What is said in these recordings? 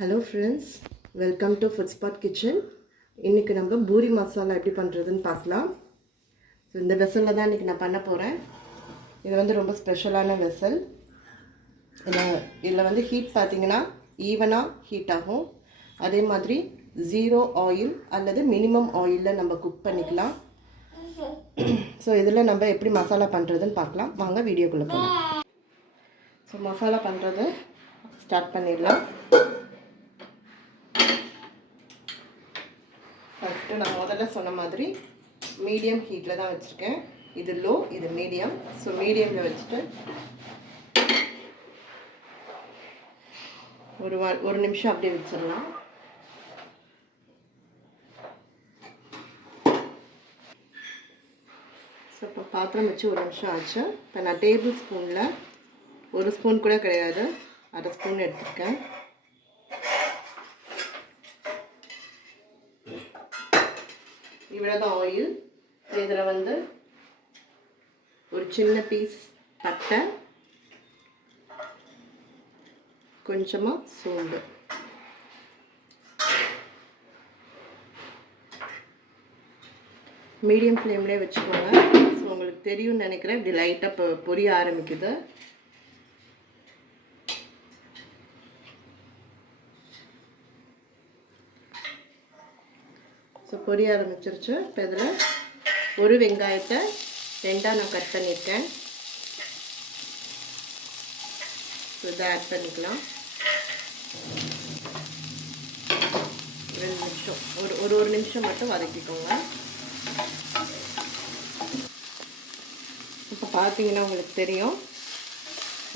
Hello friends, welcome to food spot kitchen. இன்றைக்கி நம்ம பூரி மசாலா எப்படி பண்ணுறதுன்னு பார்க்கலாம். ஸோ இந்த வெசலில் தான் இன்றைக்கி நான் பண்ண போகிறேன். இது வந்து ரொம்ப ஸ்பெஷலான வெசல். இதில் வந்து ஹீட் பார்த்திங்கன்னா ஈவனாக ஹீட் ஆகும். அதே மாதிரி 0 ஆயில் அல்லது மினிமம் ஆயிலில் நம்ம குக் பண்ணிக்கலாம். ஸோ இதில் நம்ம எப்படி மசாலா பண்ணுறதுன்னு பார்க்கலாம். வாங்க வீடியோக்குள்ளே போகலாம். ஸோ மசாலா பண்ணுறது ஸ்டார்ட் பண்ணிடலாம். ஃபஸ்ட்டு நான் முதல்ல சொன்ன மாதிரி மீடியம் ஹீட்டில் தான் வச்சுருக்கேன். இது லோ, இது மீடியம். ஸோ மீடியமில் வச்சுட்டு ஒரு நிமிஷம் அப்படியே வச்சிடலாம். ஸோ இப்போ பாத்திரம் வச்சு ஒரு நிமிஷம் ஆச்சு. இப்போ நான் டேபிள் ஸ்பூனில் ஒரு ஸ்பூன் கூட கிடையாது, அரை ஸ்பூன் எடுத்துருக்கேன். இவ்வளோதான் ஆயில். இதில் வந்து ஒரு சின்ன பீஸ் பட்டை, கொஞ்சமாக சோம்பு, மீடியம் ஃப்ளேம்லேயே வச்சுக்கோங்க. ஸோ உங்களுக்கு தெரியும்னு நினைக்கிறேன், இப்படி லைட்டாக பொரிய ஆரம்பிக்குது. ஸோ பொரிய ஆரம்பிச்சிருச்சு. இப்போ இதில் ஒரு வெங்காயத்தை ரெண்டாக நான் கட் பண்ணியிருக்கேன். ஸோ இதை ஆட் பண்ணிக்கலாம். 2 நிமிஷம் ஒரு நிமிஷம் மட்டும் வதக்கிக்கோங்க. இப்போ பார்த்தீங்கன்னா உங்களுக்கு தெரியும்,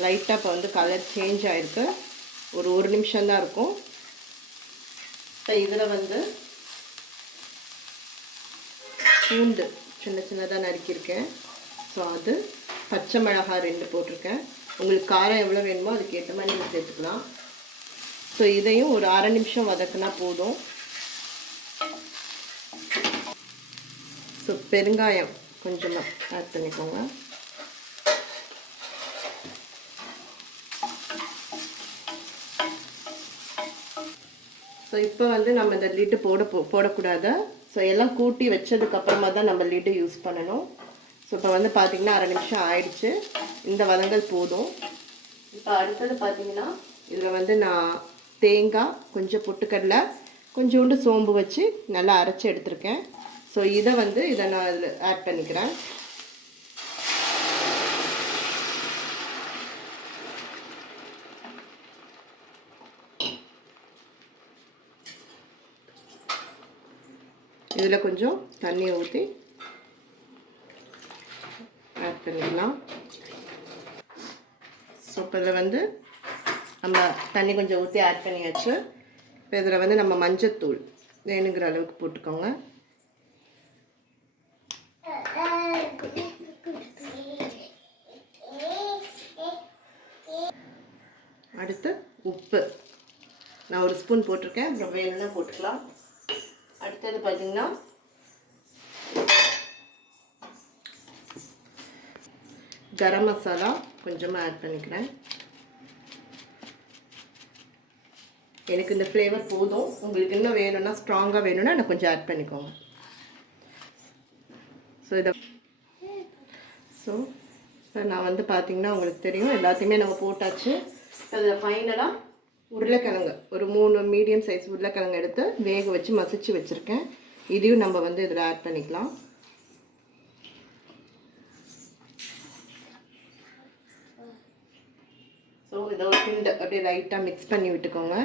லைட்டாக இப்போ வந்து கலர் சேஞ்ச் ஆகிருக்கு. ஒரு நிமிஷம் தான் இருக்கும். இப்போ இதில் வந்து பூண்டு சின்ன சின்னதாக நறுக்கியிருக்கேன். ஸோ அது, பச்சை மிளகாய் 2 போட்டிருக்கேன். உங்களுக்கு காரம் எவ்வளோ வேணுமோ அதுக்கேற்ற மாதிரி நீங்கள் சேர்த்துக்கலாம். ஸோ இதையும் ஒரு அரை நிமிஷம் வதக்குனா போதும். ஸோ பெருங்காயம் கொஞ்சமாக ஆட் பண்ணிக்கோங்க. ஸோ இப்போ வந்து நம்ம இந்த லிட்டு போடக்கூடாது. ஸோ எல்லாம் கூட்டி வச்சதுக்கப்புறமா தான் நம்ம லிட்டு யூஸ் பண்ணணும். ஸோ இப்போ வந்து பார்த்திங்கன்னா அரை நிமிஷம் ஆயிடுச்சு. இந்த வதங்கள் போதும். இப்போ அடுத்தது பார்த்திங்கன்னா இதில் வந்து நான் தேங்காய், கொஞ்சம் பொட்டுக்கடலை, கொஞ்சோண்டு சோம்பு வச்சு நல்லா அரைச்சி எடுத்திருக்கேன். ஸோ இதை நான் இதில் ஆட் பண்ணிக்கிறேன். இதில் கொஞ்சம் தண்ணியை ஊற்றி ஆட் பண்ணிக்கலாம். ஸோ இப்போ இதில் வந்து நம்ம தண்ணி கொஞ்சம் ஊற்றி ஆட் பண்ணியாச்சு. இப்போ இதில் வந்து நம்ம மஞ்சத்தூள் வேணுங்கிற அளவுக்கு போட்டுக்கோங்க. அடுத்து உப்பு நான் ஒரு ஸ்பூன் போட்டிருக்கேன். அப்புறம் வேணும்னா போட்டுக்கலாம். அடுத்தது பார்த்திங்கன்னா கரம் மசாலா கொஞ்சமாக ஆட் பண்ணிக்கிறேன். எனக்கு இந்த ஃப்ளேவர் போதும். உங்களுக்கு இன்னும் வேணும்னா, ஸ்ட்ராங்காக வேணும்னா நான் கொஞ்சம் ஆட் பண்ணிக்கோங்க. ஸோ இப்போ நான் வந்து பார்த்திங்கன்னா உங்களுக்கு தெரியும், எல்லாத்தையுமே நம்ம போட்டாச்சு. அதில் ஃபைனலாக உருளைக்கிழங்கு ஒரு 3 மீடியம் சைஸ் உருளைக்கிழங்கு எடுத்து வேக வச்சு மசிச்சு வச்சுருக்கேன். இதையும் நம்ம வந்து இதில் ஆட் பண்ணிக்கலாம். ஸோ இதை ஒரு கிண்டு அப்படியே லைட்டாக மிக்ஸ் பண்ணி விட்டுக்கோங்க.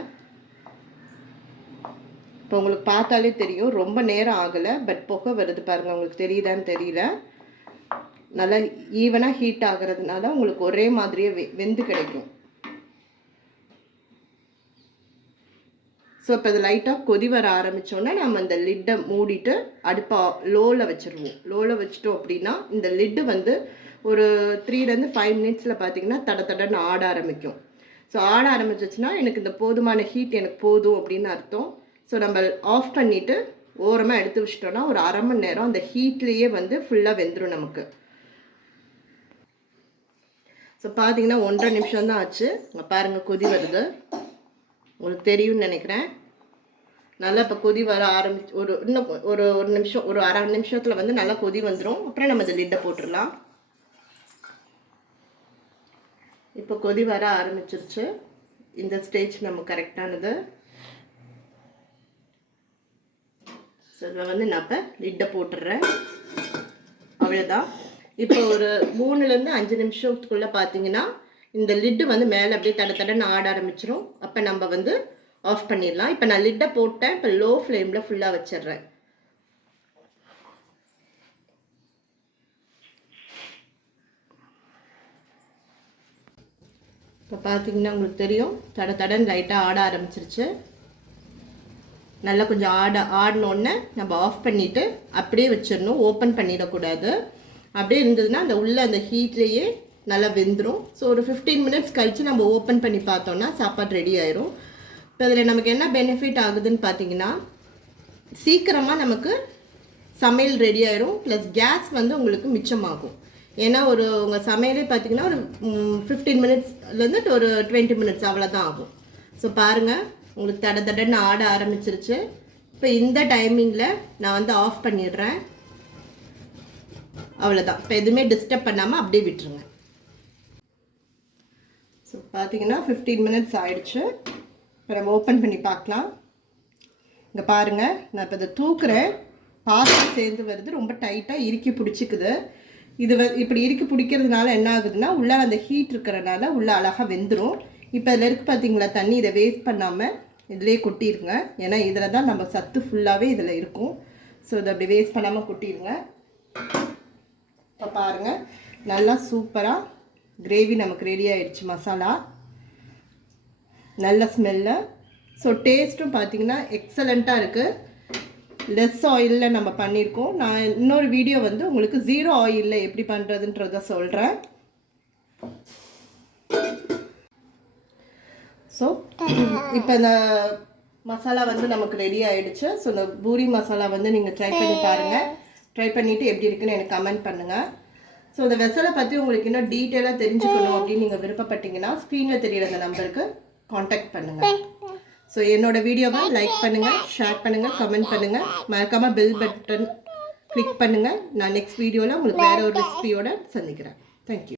இப்போ உங்களுக்கு பார்த்தாலே தெரியும், ரொம்ப நேரம் ஆகலை, பட் புகை வருது பாருங்கள். உங்களுக்கு தெரியுதான்னு தெரியல. நல்லா ஈவனாக ஹீட் ஆகிறதுனால உங்களுக்கு ஒரே மாதிரியே வெந்து கிடைக்கும். ஸோ இப்போ இது லைட்டாக கொதி வர ஆரம்பித்தோன்னா நம்ம இந்த லிட்டை மூடிட்டு அடுப்பை லோவில் வச்சுருவோம். லோவில் வச்சுட்டோம் அப்படின்னா இந்த லிட்டு வந்து ஒரு 3 to 5 மினிட்ஸில் பார்த்திங்கன்னா தடன்னு ஆட ஆரம்பிக்கும். ஸோ ஆட ஆரம்பிச்சிச்சுன்னா எனக்கு இந்த போதுமான ஹீட் எனக்கு போதும் அப்படின்னு அர்த்தம். ஸோ நம்ம ஆஃப் பண்ணிவிட்டு ஓரமாக எடுத்து வச்சிட்டோன்னா ஒரு அரை மணி நேரம் அந்த ஹீட்லேயே வந்து ஃபுல்லாக வெந்துடும் நமக்கு. ஸோ பார்த்திங்கன்னா 1.5 நிமிஷம் தான் ஆச்சு. பாருங்கள் கொதி வருது. உங்களுக்கு தெரியும்னு நினைக்கிறேன். நல்லா இப்போ கொதி வர ஆரம்பிச்சு இன்னும் ஒரு நிமிஷம், ஒரு அரை நிமிஷத்தில் வந்து நல்லா கொதி வந்துடும். அப்புறம் நம்ம இந்த லிட்டை போட்டுடலாம். இப்போ கொதி வர ஆரம்பிச்சிருச்சு. இந்த ஸ்டேஜ் நம்ம கரெக்டானது. ஸோ இதில் வந்து நான் இப்போ லிட்டை போட்டுடுறேன். அவ்வளோதான். இப்போ ஒரு 3லேருந்து 5 நிமிஷத்துக்குள்ளே பார்த்தீங்கன்னா இந்த லிட்டு வந்து மேலே அப்படியே தடன்னு ஆட ஆரம்பிச்சிடும். அப்போ நம்ம வந்து ஆஃப் பண்ணிடலாம். இப்போ நான் லிட்டை போட்டேன். இப்போ லோ ஃப்ளேமில் ஃபுல்லாக வச்சிடுறேன். இப்போ பார்த்தீங்கன்னா உங்களுக்கு தெரியும், தடன்னு லைட்டாக ஆட ஆரம்பிச்சிருச்சு. நல்லா கொஞ்சம் ஆடினோடனே நம்ம ஆஃப் பண்ணிவிட்டு அப்படியே வச்சிடணும். ஓப்பன் பண்ணிடக்கூடாது. அப்படியே இருந்ததுன்னா அந்த உள்ள அந்த ஹீட்லேயே நல்லா வெந்துடும். ஸோ ஒரு 15 மினிட்ஸ் கழித்து நம்ம ஓப்பன் பண்ணி பார்த்தோன்னா சாப்பாடு ரெடி ஆயிரும். இப்போ அதில் நமக்கு என்ன பெனிஃபிட் ஆகுதுன்னு பார்த்தீங்கன்னா, சீக்கிரமாக நமக்கு சமையல் ரெடி ஆயிரும். ப்ளஸ் கேஸ் வந்து உங்களுக்கு மிச்சமாகும். ஏன்னா உங்கள் சமையலே பார்த்தீங்கன்னா ஒரு 15 மினிட்ஸ்லேருந்து ஒரு 20 மினிட்ஸ் அவ்வளோதான் ஆகும். ஸோ பாருங்கள், உங்களுக்கு தடன்னு ஆட ஆரம்பிச்சிருச்சு. இப்போ இந்த டைமிங்கில் நான் வந்து ஆஃப் பண்ணிடுறேன். அவ்வளோதான். இப்போ எதுவுமே டிஸ்டர்ப் பண்ணாமல் அப்படியே விட்டுருங்க. ஸோ பார்த்தீங்கன்னா 15 மினிட்ஸ் ஆயிடுச்சு. இப்போ நம்ம ஓப்பன் பண்ணி பார்க்கலாம். இங்கே பாருங்கள், நான் இப்போ இதை தூக்குறேன். பாத்திரம் சேர்ந்து வருது. ரொம்ப டைட்டாக இறுக்கி பிடிச்சிக்குது. இது இப்படி இறுக்கி பிடிக்கிறதுனால என்ன ஆகுதுன்னா, உள்ளே அந்த ஹீட் இருக்கிறனால உள்ளே அழகாக வெந்துடும். இப்போ இதில் இருக்குது பார்த்தீங்களா தண்ணி, இதை வேஸ்ட் பண்ணாமல் இதிலே கொட்டிடுங்க. ஏன்னா இதில் தான் நம்ம சத்து ஃபுல்லாகவே இதில் இருக்கும். ஸோ இதை அப்படி வேஸ்ட் பண்ணாமல் கொட்டிடுங்க. இப்போ பாருங்கள், நல்லா சூப்பராக கிரேவி நமக்கு ரெடி ஆகிடுச்சு. மசாலா நல்ல ஸ்மெல்லு. ஸோ டேஸ்ட்டும் பார்த்திங்கன்னா எக்ஸலண்ட்டாக இருக்குது. லெஸ் ஆயிலில் நம்ம பண்ணியிருக்கோம். நான் இன்னொரு வீடியோ வந்து உங்களுக்கு 0 ஆயிலில் எப்படி பண்ணுறதுன்றத சொல்கிறேன். ஸோ இப்போ இந்த மசாலா வந்து நமக்கு ரெடி ஆகிடுச்சு. ஸோ இந்த பூரி மசாலா வந்து நீங்கள் ட்ரை பண்ணி பாருங்கள். ட்ரை பண்ணிவிட்டு எப்படி இருக்குன்னு எனக்கு கமெண்ட் பண்ணுங்கள். ஸோ இந்த வெசலை பற்றி உங்களுக்கு இன்னும் டீட்டெயிலாக தெரிஞ்சுக்கணும் அப்படின்னு நீங்கள் விருப்பப்பட்டீங்கன்னா ஸ்க்ரீனில் தெரியுற அந்த நம்பருக்கு காண்டாக்ட் பண்ணுங்கள். ஸோ என்னோட வீடியோவை லைக் பண்ணுங்கள், ஷேர் பண்ணுங்கள், கமெண்ட் பண்ணுங்கள். மறக்காமல் பெல் பட்டன் கிளிக் பண்ணுங்கள். நான் நெக்ஸ்ட் வீடியோவில் உங்களுக்கு வேறு ஒரு ரெசிபியோட சந்திக்கிறேன். தேங்க்யூ.